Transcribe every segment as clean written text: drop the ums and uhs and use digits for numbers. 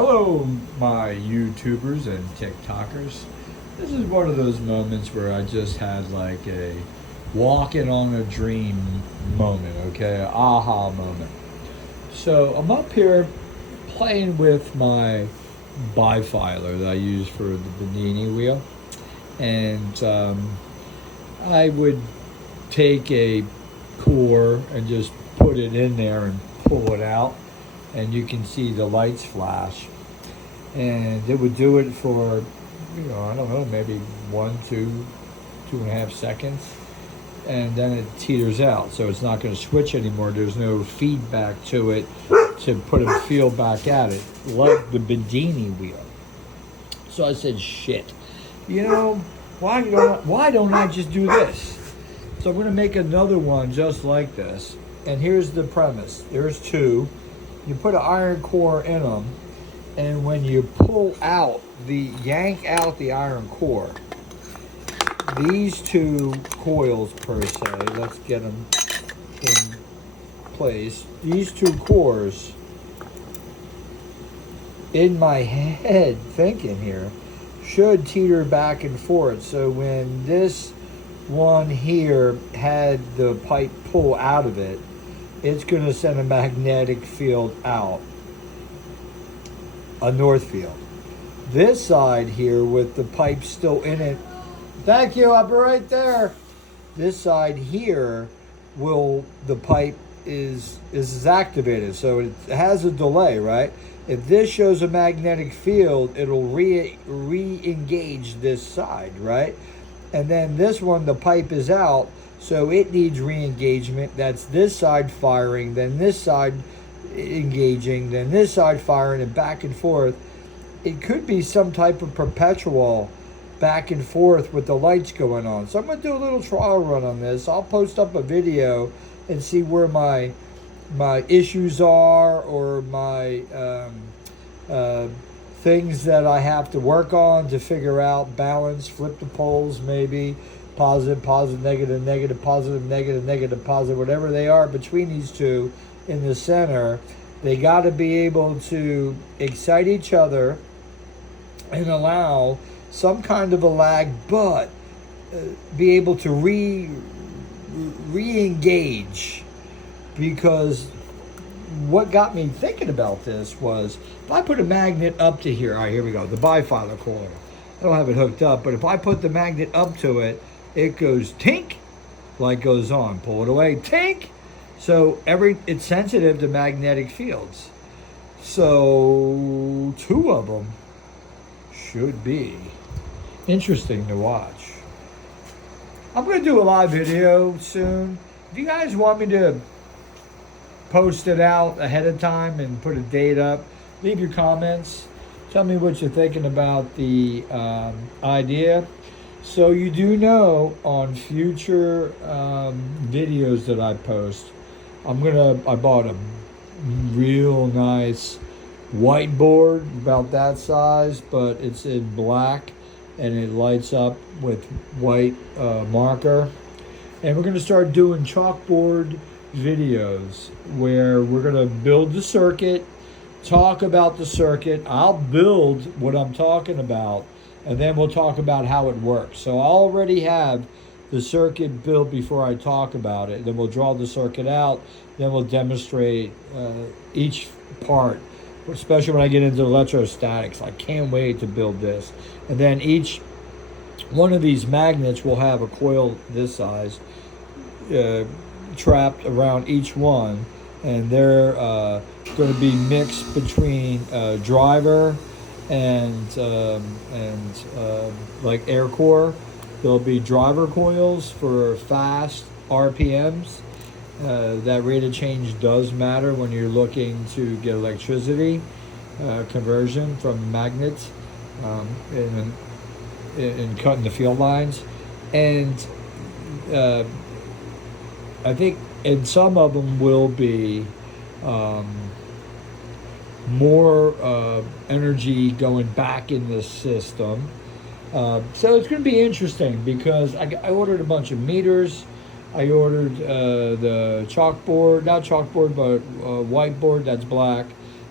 Hello, my YouTubers and TikTokers. This is one of those moments where I just had like a walking on a dream moment, okay? An aha moment. So I'm up here playing with my bifiler that I use for the Bendini wheel. And I would take a core and just put it in there and pull it out. And you can see the lights flash. And it would do it for, I don't know, maybe 2.5 seconds. And then it teeters out. So it's not going to switch anymore. There's no feedback to it to put a feel back at it, like the Bendini wheel. So I said, shit, why don't I just do this? So I'm going to make another one just like this. And here's the premise. There's two. You put an iron core in them, and when you yank out the iron core, these two coils per se, let's get them in place. These two cores, in my head thinking here, should teeter back and forth. So when this one here had the pipe pull out of it, it's going to send a magnetic field out, a north field. This side here with the pipe still in it, thank you, I'll be right there. This side here the pipe is activated, so it has a delay, right? If this shows a magnetic field, it'll re-engage this side, right? And then this one, the pipe is out, so it needs re-engagement. That's this side firing, then this side engaging, then this side firing, and back and forth. It could be some type of perpetual back and forth with the lights going on. So I'm going to do a little trial run on this. I'll post up a video and see where my issues are, or my things that I have to work on to figure out balance, flip the poles maybe, positive, positive, negative, negative, positive, negative, negative, positive, whatever they are between these two in the center. They got to be able to excite each other and allow some kind of a lag, but be able to re-engage. Because what got me thinking about this was, if I put a magnet up to here, all right, here we go, the bifilar coil. I don't have it hooked up, but if I put the magnet up to it, it goes tink, light goes on. Pull it away, tink. So it's sensitive to magnetic fields. So two of them should be interesting to watch. I'm going to do a live video soon. If you guys want me to post it out ahead of time and put a date up, leave your comments. Tell me what you're thinking about the idea. So you do know, on future videos that I post, I bought a real nice whiteboard about that size, but it's in black and it lights up with white marker. And we're going to start doing chalkboard videos where we're going to build the circuit, talk about the circuit. I'll build what I'm talking about, and then we'll talk about how it works. So I already have the circuit built before I talk about it. Then we'll draw the circuit out. Then we'll demonstrate each part, especially when I get into electrostatics. I can't wait to build this. And then each one of these magnets will have a coil this size trapped around each one, and they're going to be mixed between driver and like air core. There'll be driver coils for fast RPMs. That rate of change does matter when you're looking to get electricity conversion from magnets in cutting the field lines. And I think in some of them will be more energy going back in the system. So it's going to be interesting, because I ordered a bunch of meters. I ordered the chalkboard, not chalkboard, but whiteboard that's black,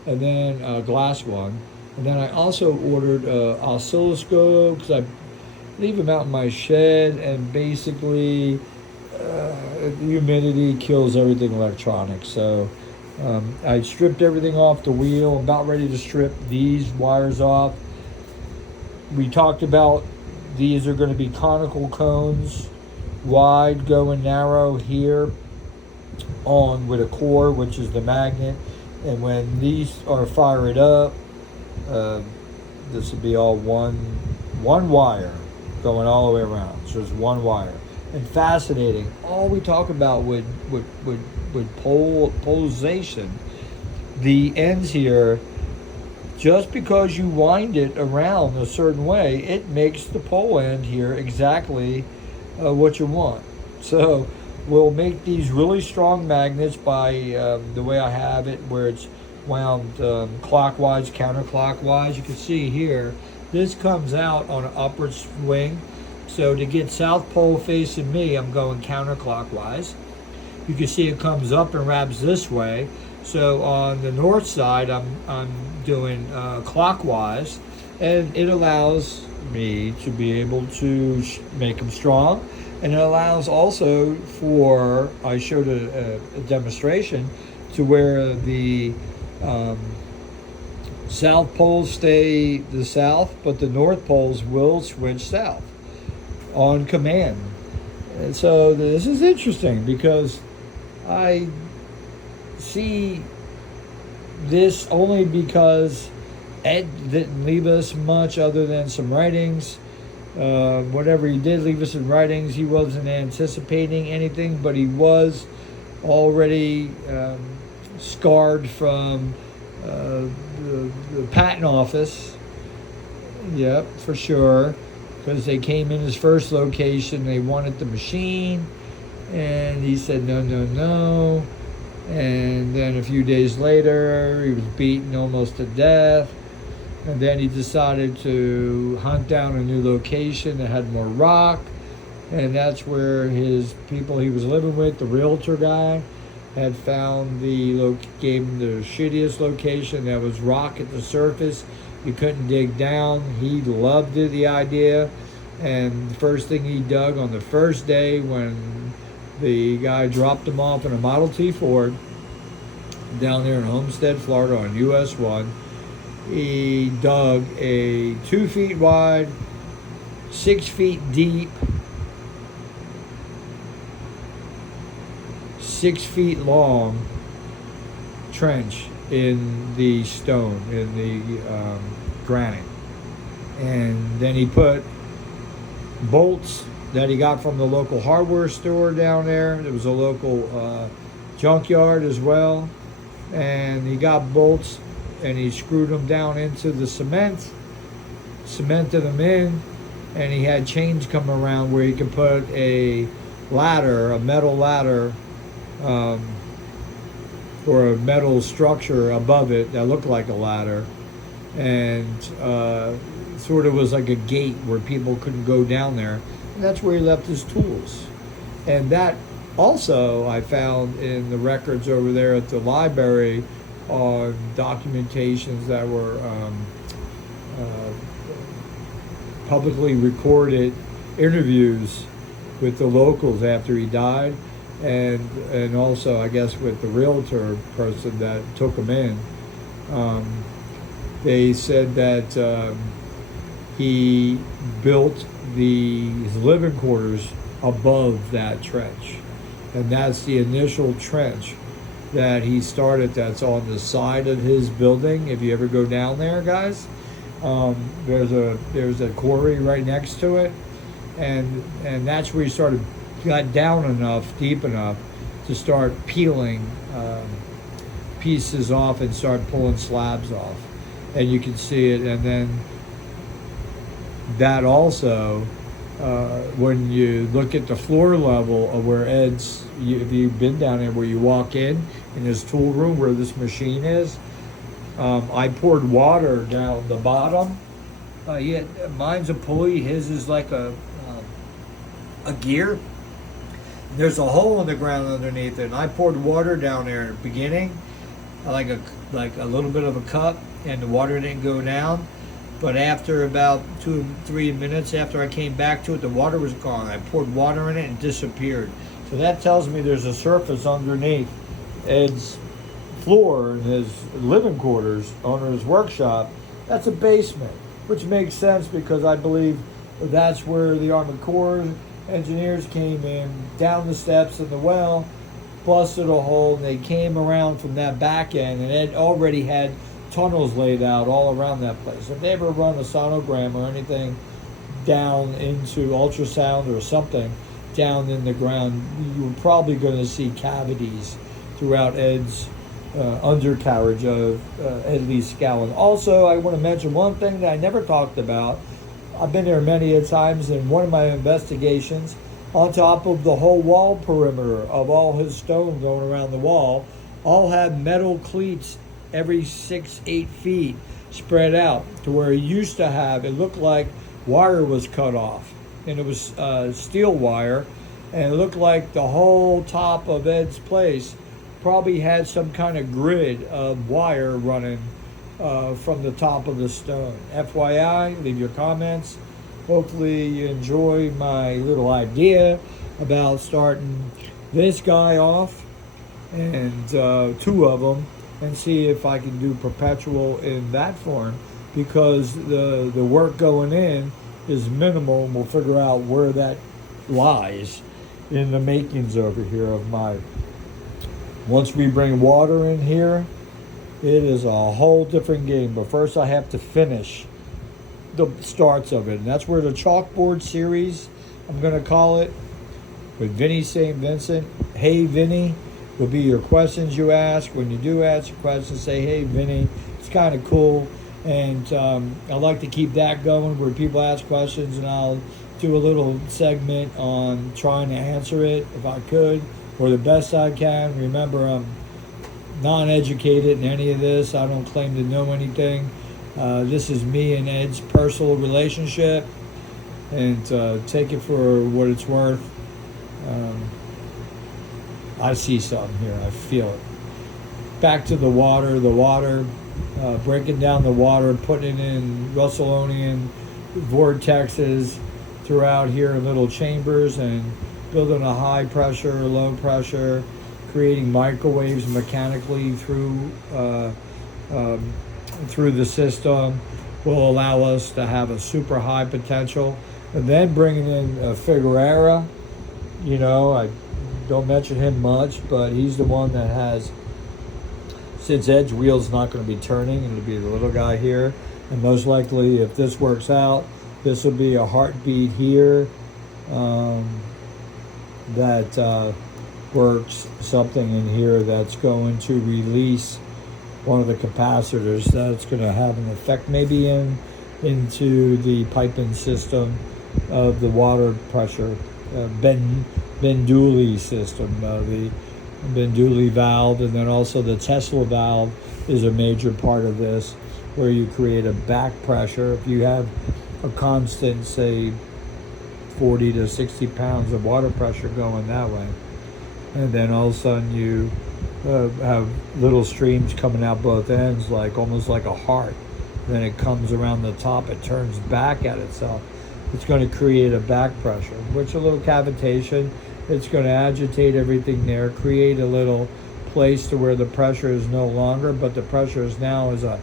and then a glass one. And then I also ordered oscilloscope because I leave them out in my shed, and basically the humidity kills everything electronic. So I stripped everything off the wheel. I'm about ready to strip these wires off. We talked about these are going to be conical cones, wide going narrow here on with a core, which is the magnet. And when these are fired up, this will be all one wire going all the way around. So it's one wire. And fascinating. All we talk about with polarization, the ends here, just because you wind it around a certain way, it makes the pole end here exactly what you want. So we'll make these really strong magnets by the way I have it, where it's wound clockwise, counterclockwise. You can see here, this comes out on an upward swing. So to get south pole facing me, I'm going counterclockwise. You can see it comes up and wraps this way. So on the north side, I'm doing clockwise, and it allows me to be able to make them strong. And it allows also for, I showed a demonstration to where the south poles stay the south, but the north poles will switch south on command. And so this is interesting because I see this only because Ed didn't leave us much other than some writings. Whatever he did leave us in writings, he wasn't anticipating anything, but he was already scarred from the patent office. Yep, for sure. Because they came in his first location, they wanted the machine, and he said no, no, no. And then a few days later, he was beaten almost to death. And then he decided to hunt down a new location that had more rock. And that's where his people he was living with, the realtor guy, had found gave him the shittiest location that was rock at the surface. You couldn't dig down. He loved it, the idea. And the first thing he dug on the first day when the guy dropped him off in a Model T Ford down there in Homestead, Florida on US 1, he dug a 2 feet wide, 6 feet deep, 6 feet long trench in the stone, in the granite. And then he put bolts that he got from the local hardware store down there. There was a local junkyard as well. And he got bolts and he screwed them down into the cement, cemented them in, and he had chains come around where he could put a ladder, a metal ladder, or a metal structure above it that looked like a ladder, and sort of was like a gate where people couldn't go down there. And that's where he left his tools. And that also I found in the records over there at the library on documentations that were publicly recorded interviews with the locals after he died, and also I guess with the realtor person that took him in. They said that he built his living quarters above that trench, and that's the initial trench that he started. That's on the side of his building. If you ever go down there, guys, there's a quarry right next to it, and that's where he got down enough, deep enough, to start peeling pieces off and start pulling slabs off, and you can see it. And then that also, when you look at the floor level of where Ed's, if you've been down there, where you walk in his tool room where this machine is, I poured water down the bottom. Mine's a pulley, his is like a gear. There's a hole in the ground underneath it, and I poured water down there in the beginning, like a little bit of a cup, and the water didn't go down. But after about 2-3 minutes after I came back to it, the water was gone. I poured water in it and it disappeared. So that tells me there's a surface underneath Ed's floor in his living quarters, owner's workshop. That's a basement, which makes sense because I believe that's where the Armored Corps engineers came in, down the steps in the well, busted a hole, and they came around from that back end, and Ed already had tunnels laid out all around that place. If they ever run a sonogram or anything down into ultrasound or something down in the ground, you're probably going to see cavities throughout Ed's undercarriage of Ed Lee Skowron. Also, I want to mention one thing that I never talked about. I've been there many a times in one of my investigations. On top of the whole wall perimeter of all his stone going around the wall, all had metal cleats every 6-8 feet spread out to where he used to have, it looked like wire was cut off, and it was steel wire, and it looked like the whole top of Ed's place probably had some kind of grid of wire running from the top of the stone. FYI, leave your comments. Hopefully you enjoy my little idea about starting this guy off and 2 of them, and see if I can do perpetual in that form, because the work going in is minimal, and we'll figure out where that lies in the makings over here of my. Once we bring water in here, it is a whole different game. But first I have to finish the starts of it. And that's where the chalkboard series, I'm going to call it, with Vinny St. Vincent. Hey, Vinny, will be your questions you ask. When you do ask your questions, say, hey, Vinny. It's kind of cool. And I like to keep that going where people ask questions, and I'll do a little segment on trying to answer it if I could, or the best I can. Remember, I'm non-educated in any of this. I don't claim to know anything. This is me and Ed's personal relationship, and take it for what it's worth. I see something here. I feel it. Back to the water. Breaking down the water, putting it in Russellonian vortexes throughout here in little chambers, and building a high pressure, low pressure, creating microwaves mechanically through the system will allow us to have a super high potential. And then bringing in Figueroa, I don't mention him much, but he's the one that has, since Ed's wheel's not going to be turning, it'll be the little guy here, and most likely if this works out, this will be a heartbeat here that works something in here that's going to release one of the capacitors that's going to have an effect maybe into the piping system of the water pressure, Benduli system, the Benduli valve, and then also the Tesla valve is a major part of this, where you create a back pressure. If you have a constant, say, 40 to 60 pounds of water pressure going that way, and then all of a sudden you have little streams coming out both ends, like almost like a heart. Then it comes around the top, it turns back at itself. It's going to create a back pressure, which a little cavitation, it's going to agitate everything there, create a little place to where the pressure is no longer, but the pressure is now is a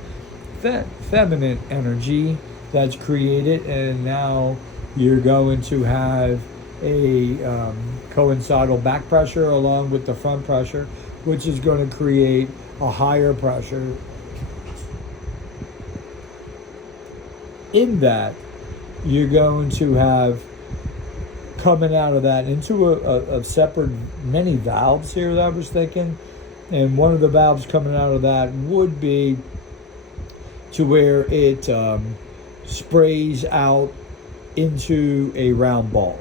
feminine energy that's created, and now you're going to have a coincidental back pressure along with the front pressure, which is going to create a higher pressure. In that, you're going to have coming out of that into a separate many valves here that I was thinking, and one of the valves coming out of that would be to where it sprays out into a round ball,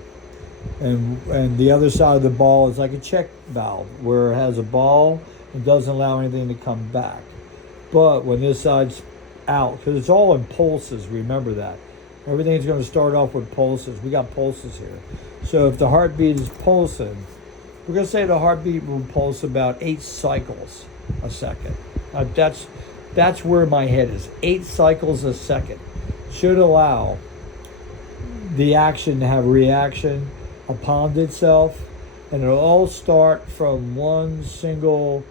and the other side of the ball is like a check valve where it has a ball and doesn't allow anything to come back. But when this side's out, because it's all in pulses, remember that everything's going to start off with pulses. We got pulses here, so if the heartbeat is pulsing, we're going to say the heartbeat will pulse about 8 cycles a second. That's That's where my head is. 8 cycles a second should allow the action to have reaction upon itself, and it'll all start from one single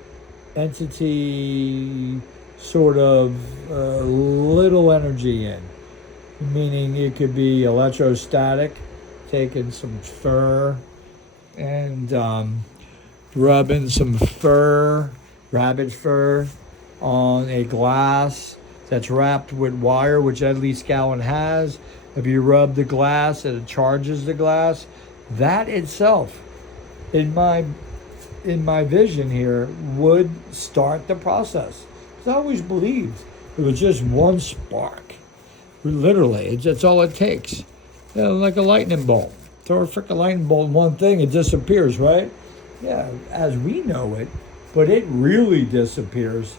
entity, sort of little energy in. Meaning it could be electrostatic, taking some fur and rubbing some fur, rabbit fur, on a glass that's wrapped with wire, which Ed Lee Scowen has. If you rub the glass and it charges the glass, that itself, in my vision here, would start the process. Because I always believed it was just one spark. Literally, that's all it takes. You know, like a lightning bolt. Throw a freaking lightning bolt in one thing, it disappears, right? Yeah, as we know it, but it really disappears,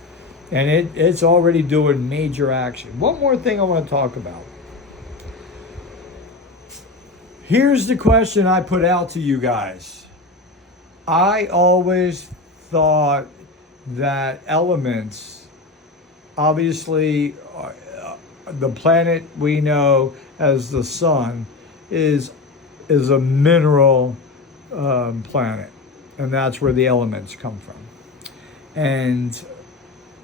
and it's already doing major action. One more thing I want to talk about. Here's the question I put out to you guys. I always thought that elements, obviously, the planet we know as the sun is a mineral planet, and that's where the elements come from. And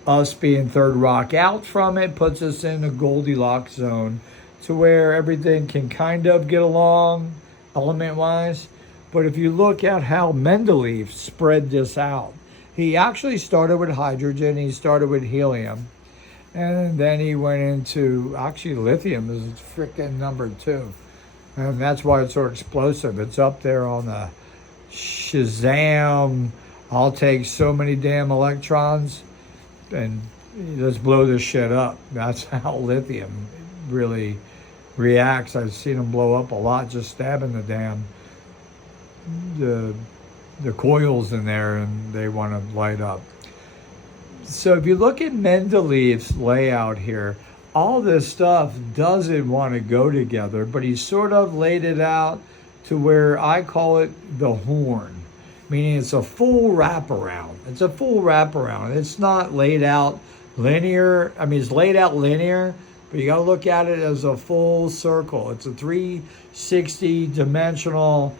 us being third rock out from it puts us in a Goldilocks zone to where everything can kind of get along element-wise. But if you look at how Mendeleev spread this out, he actually started with hydrogen, he started with helium, and then he went into, actually lithium is freaking number 2. And that's why it's so explosive. It's up there on the Shazam, I'll take so many damn electrons and let's blow this shit up. That's how lithium really reacts. I've seen them blow up a lot just stabbing the damn the coils in there, and they want to light up. So if you look at Mendeleev's layout here, all this stuff doesn't want to go together, but he sort of laid it out to where I call it the horn, meaning it's a full wraparound. It's a full wraparound. It's not laid out linear. I mean, it's laid out linear, but you got to look at it as a full circle. It's a 360 dimensional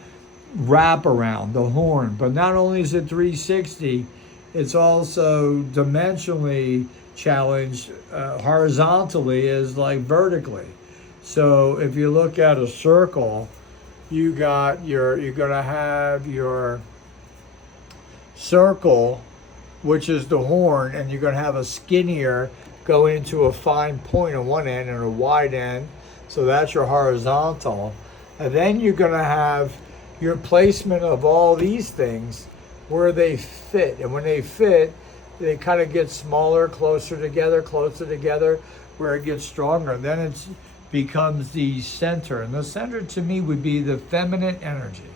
wraparound, the horn. But not only is it 360, it's also dimensionally challenged horizontally as like vertically. So if you look at a circle, you're gonna have your circle, which is the horn, and you're gonna have a skinnier going into a fine point on one end and a wide end. So that's your horizontal. And then you're gonna have your placement of all these things where they fit. And when they fit, they kind of get smaller, closer together, where it gets stronger. Then it becomes the center. And the center to me would be the feminine energy,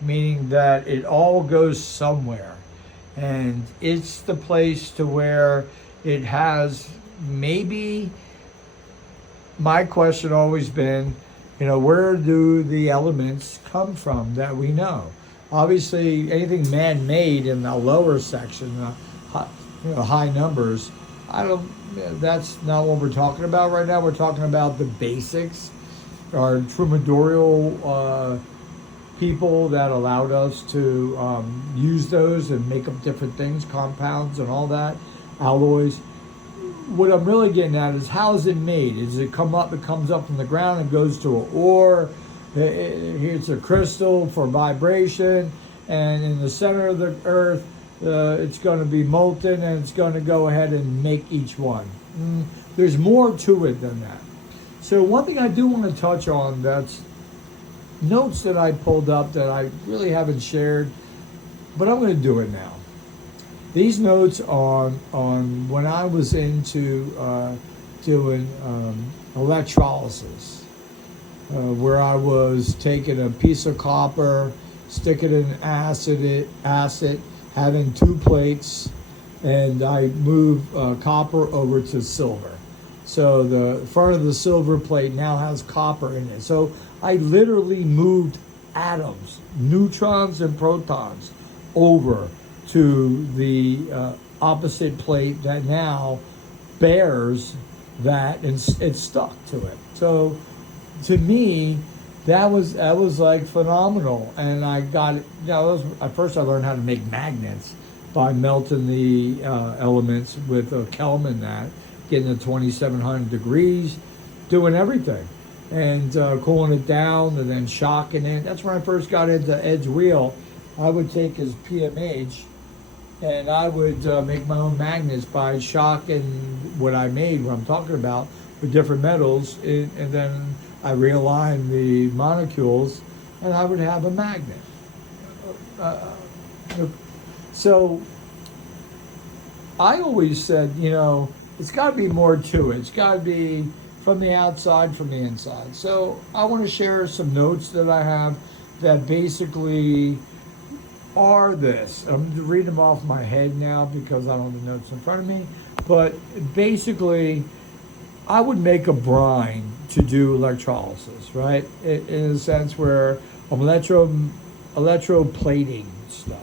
meaning that it all goes somewhere. And it's the place to where it has maybe, my question always been, where do the elements come from that we know? Obviously, anything man-made in the lower section, high numbers, that's not what we're talking about right now. We're talking about the basics, our troubadourial people that allowed us to use those and make up different things, compounds and all that, alloys. What I'm really getting at is, how is it made? Does it come up? It comes up from the ground and goes to an ore. Here's a crystal for vibration, and in the center of the earth, it's going to be molten, and it's going to go ahead and make each one. There's more to it than that. So one thing I do want to touch on, that's notes that I pulled up that I really haven't shared, but I'm going to do it now. These notes on when I was into doing electrolysis, where I was taking a piece of copper, sticking it in acid, having 2 plates, and I moved copper over to silver. So the front of the silver plate now has copper in it. So I literally moved atoms, neutrons and protons, over to the opposite plate that now bears that and it stuck to it. So to me, that was like phenomenal. And I got it. At first I learned how to make magnets by melting the elements with a Kelvin, that getting to 2,700 degrees, doing everything, and cooling it down, and then shocking it. That's when I first got into Ed's wheel. I would take his PMH, and I would make my own magnets by shocking what I made, what I'm talking about, with different metals, and then I realign the molecules, and I would have a magnet. So I always said, it's got to be more to it. It's got to be from the outside, from the inside. So I want to share some notes that I have that basically are this. I'm reading them off my head now because I don't have the notes in front of me. But basically, I would make a brine to do electrolysis, right? In a sense where I'm electroplating stuff.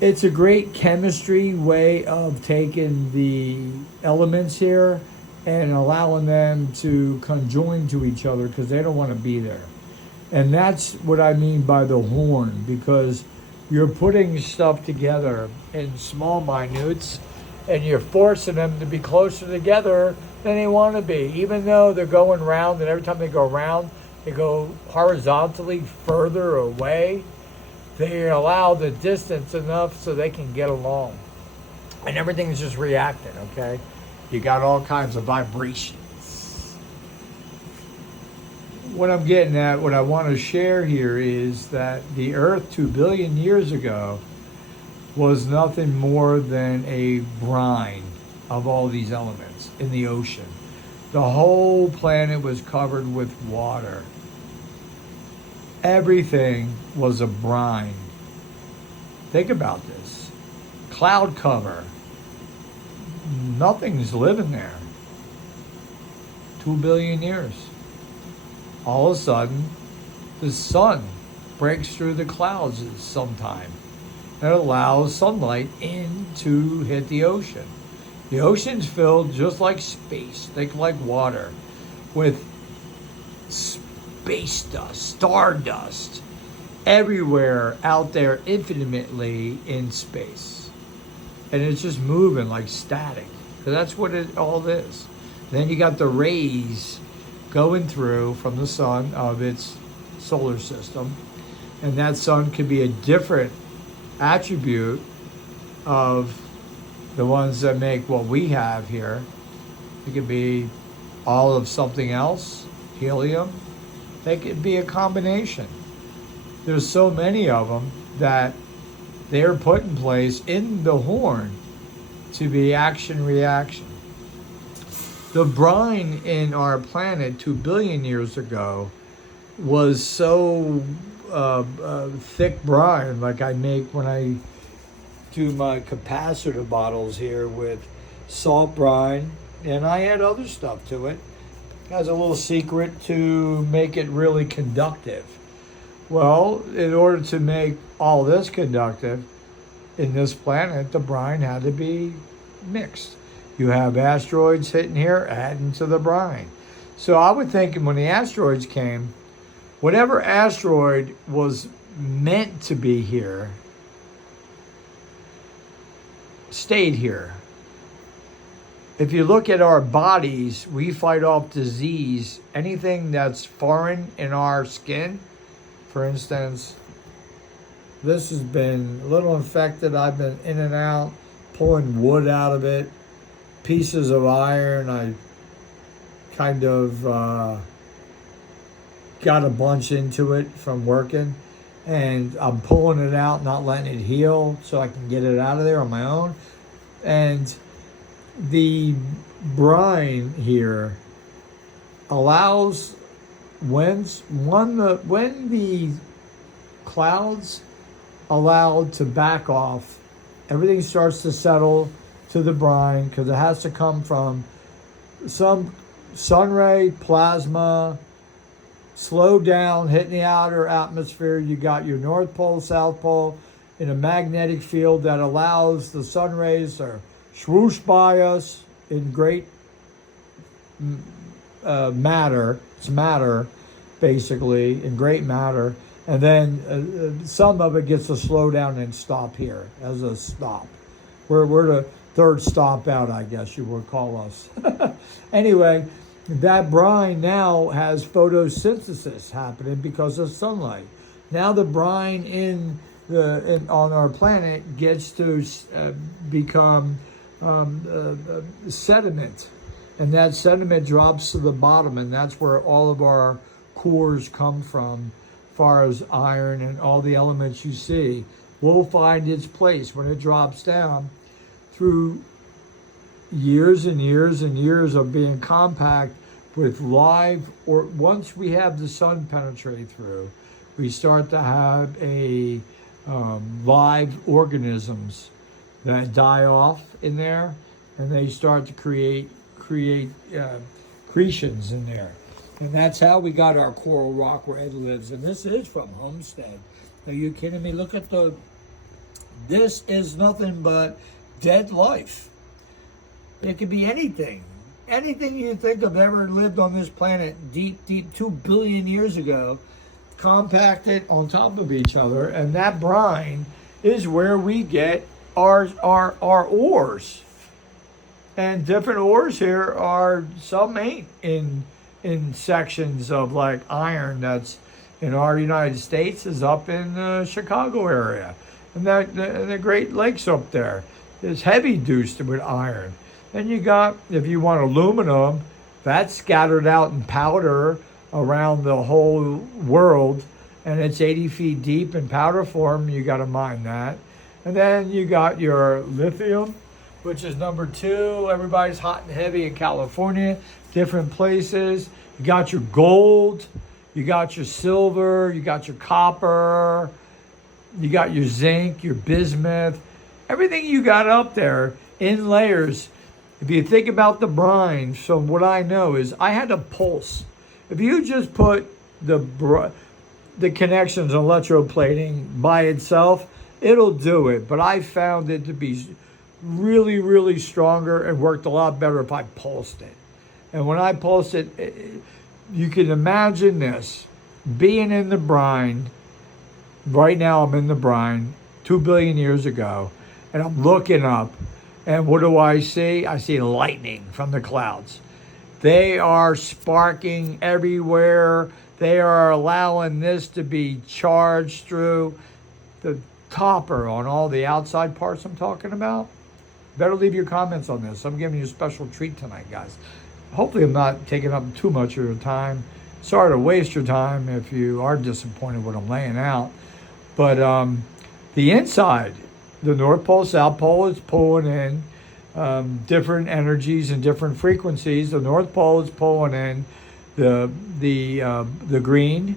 It's a great chemistry way of taking the elements here and allowing them to conjoin to each other because they don't want to be there. And that's what I mean by the horn, because you're putting stuff together in small minutes and you're forcing them to be closer together than they want to be. Even though they're going round, and every time they go round, they go horizontally further away. They allow the distance enough so they can get along. And everything's just reacting, okay? You got all kinds of vibrations. What I'm getting at, what I want to share here is that the Earth 2 billion years ago was nothing more than a brine of all these elements in the ocean. The whole planet was covered with water. Everything was a brine. Think about this. Cloud cover. Nothing's living there. 2 billion years. All of a sudden, the sun breaks through the clouds sometime. And it allows sunlight in to hit the ocean. The ocean's filled just like space, think like water, with space dust, stardust, everywhere out there infinitely in space. And it's just moving like static. So that's what it all is. Then you got the rays going through from the sun of its solar system. And that sun could be a different attribute of the ones that make what we have here. It could be all of something else, helium. They could be a combination. There's so many of them that they're put in place in the horn to be action-reaction. The brine in our planet 2 billion years ago was so thick brine, like I make when I do my capacitor bottles here with salt brine, and I add other stuff to it. It has a little secret to make it really conductive. Well, in order to make all this conductive in this planet, the brine had to be mixed. You have asteroids hitting here, adding to the brine. So I would think when the asteroids came, whatever asteroid was meant to be here stayed here. If you look at our bodies, we fight off disease. Anything that's foreign in our skin, for instance, this has been a little infected. I've been in and out, pulling wood out of it, pieces of iron. I kind of got a bunch into it from working, and I'm pulling it out, not letting it heal so I can get it out of there on my own. And the brine here allows when the clouds allow to back off, everything starts to settle to the brine because it has to come from some sun ray, plasma, slow down, hitting the outer atmosphere. You got your North Pole, South Pole in a magnetic field that allows the sun rays or swoosh by us in great matter. It's matter, basically, in great matter. And then some of it gets to slow down and stop here as a stop. We're the third stop out, I guess you would call us. Anyway, that brine now has photosynthesis happening because of sunlight. Now the brine on our planet gets to become sediment, and that sediment drops to the bottom, and that's where all of our cores come from, as far as iron and all the elements you see will find its place when it drops down through years and years and years of being compact with live, or once we have the sun penetrate through, we start to have a live organisms that die off in there, and they start to create accretions in there. And that's how we got our coral rock where Ed lives. And this is from Homestead. Are you kidding me? Look at this is nothing but dead life. It could be anything. Anything you think of ever lived on this planet deep 2 billion years ago, compacted on top of each other. And that brine is where we get our ores. And different ores here are, some ain't in sections of like iron that's in our United States is up in the Chicago area. And the Great Lakes up there is heavy deuced with iron. Then you got, if you want aluminum, that's scattered out in powder around the whole world, and it's 80 feet deep in powder form. You got to mine that. And then you got your lithium, which is number 2. Everybody's hot and heavy in California, different places. You got your gold, you got your silver, you got your copper, you got your zinc, your bismuth, everything you got up there in layers. If you think about the brine, so what I know is I had a pulse. If you just put the connections on electroplating by itself, it'll do it. But I found it to be really, really stronger and worked a lot better if I pulsed it. And when I pulsed it, you can imagine this, being in the brine. Right now I'm in the brine 2 billion years ago, and I'm looking up, and what do I see? I see lightning from the clouds. They are sparking everywhere. They are allowing this to be charged through the topper on all the outside parts I'm talking about. Better leave your comments on this. I'm giving you a special treat tonight, guys. Hopefully I'm not taking up too much of your time. Sorry to waste your time if you are disappointed what I'm laying out. But the inside, the North Pole, South Pole is pulling in different energies and different frequencies. The North Pole is pulling in the green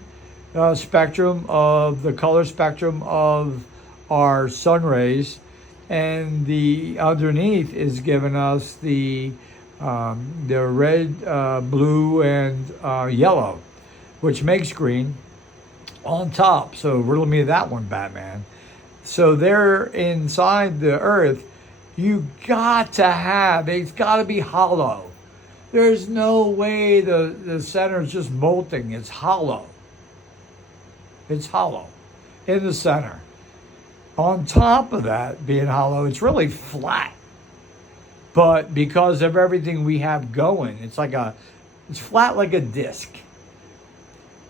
spectrum of the color spectrum of our sun rays, and the underneath is giving us the red, blue, and yellow, which makes green on top. So riddle me that one, Batman. So they're inside the earth. You got to have, it's got to be hollow. There's no way the center is just molting. It's hollow. It's hollow in the center. On top of that being hollow, it's really flat. But because of everything we have going, it's flat like a disc.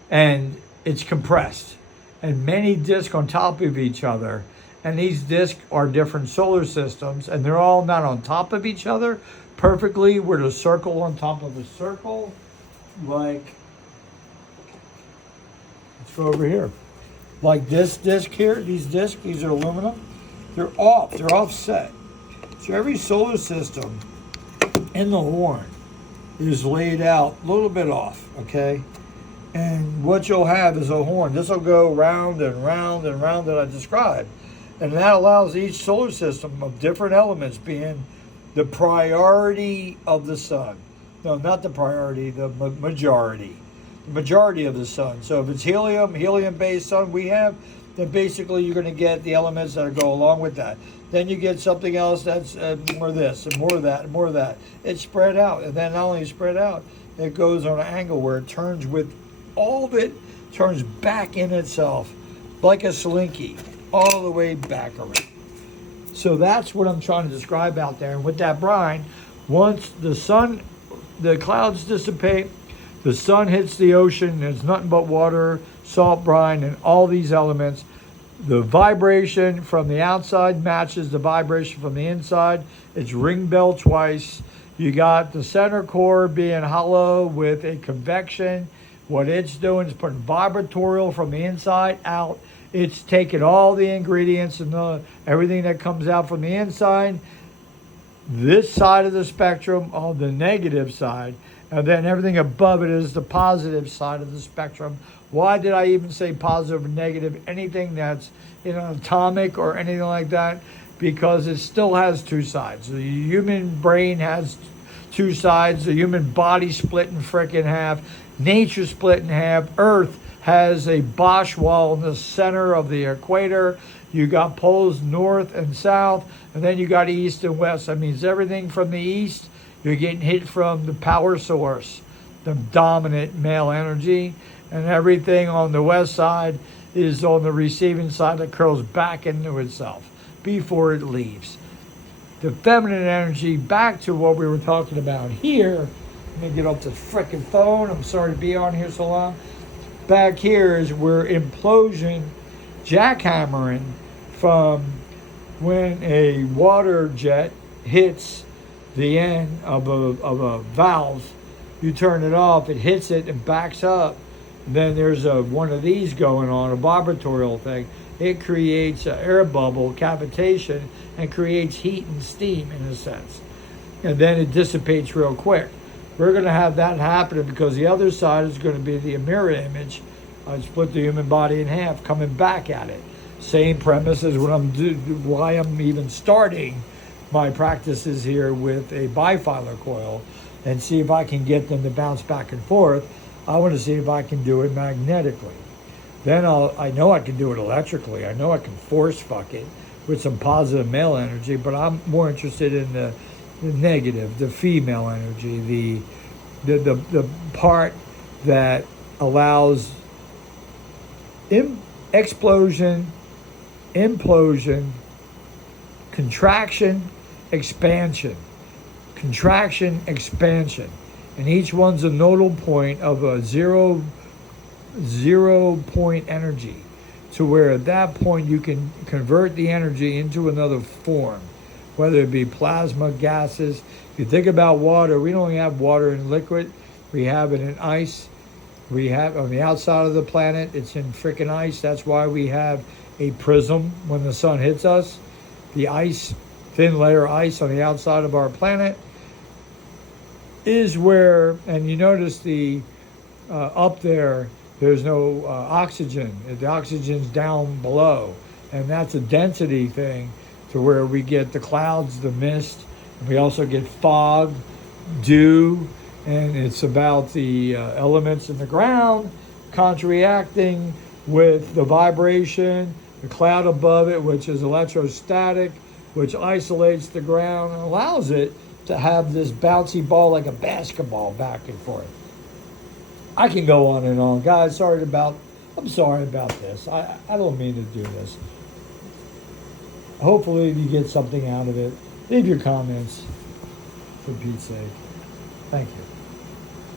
And it's compressed. And many discs on top of each other. And these discs are different solar systems, and they're all not on top of each other perfectly. We're a circle on top of a circle. Like, let's go over here. Like this disc here, these are aluminum. They're offset. So every solar system in the horn is laid out a little bit off, okay? And what you'll have is a horn. This will go round and round and round that I described. And that allows each solar system of different elements being the priority of the sun. No, not the priority, the majority. The majority of the sun. So if it's helium-based sun we have, then basically you're going to get the elements that go along with that. Then you get something else that's more of this and more of that and more of that. It's spread out. And then not only spread out, it goes on an angle where it turns with all of it, turns back in itself like a slinky, all the way back around. So that's what I'm trying to describe out there. And with that brine, once the clouds dissipate, the sun hits the ocean, there's nothing but water, salt brine, and all these elements. The vibration from the outside matches the vibration from the inside. It's ring bell twice. You got the center core being hollow with a convection. What it's doing is putting vibratorial from the inside out. It's taking all the ingredients and everything that comes out from the inside, this side of the spectrum on the negative side, and then everything above it is the positive side of the spectrum. Why did I even say positive or negative? Anything that's atomic or anything like that, because it still has two sides. The human brain has two sides. The human body split in frickin' half. Nature split in half. Earth has a Bosch wall in the center of the equator. You got poles north and south, and then you got east and west. That means everything from the east, you're getting hit from the power source, the dominant male energy, and everything on the west side is on the receiving side that curls back into itself before it leaves. The feminine energy, back to what we were talking about here. Let me get off the frickin' phone. I'm sorry to be on here so long. Back here is where implosion, jackhammering from when a water jet hits the end of a valve. You turn it off, it hits it and backs up. Then there's one of these going on, a vibratorial thing. It creates an air bubble, cavitation, and creates heat and steam in a sense. And then it dissipates real quick. We're going to have that happening because the other side is going to be the mirror image. I split the human body in half, coming back at it. Same premise as why I'm even starting my practices here with a bifilar coil and see if I can get them to bounce back and forth. I want to see if I can do it magnetically. Then I know I can do it electrically. I know I can force fuck it with some positive male energy, but I'm more interested in the negative, the female energy, the part that allows explosion, implosion, contraction, expansion, contraction, expansion. And each one's a nodal point of a zero point energy, to where at that point you can convert the energy into another form, whether it be plasma, gases. If you think about water, we don't only have water in liquid, we have it in ice. We have on the outside of the planet, it's in frickin' ice. That's why we have a prism when the sun hits us. The ice, thin layer of ice on the outside of our planet is where, and you notice up there's no oxygen. The oxygen's down below, and that's a density thing to where we get the clouds, the mist, and we also get fog, dew, and it's about the elements in the ground contracting with the vibration, the cloud above it, which is electrostatic, which isolates the ground and allows it to have this bouncy ball like a basketball back and forth. I can go on and on. Guys, I'm sorry about this. I don't mean to do this. Hopefully you get something out of it. Leave your comments, for Pete's sake. Thank you.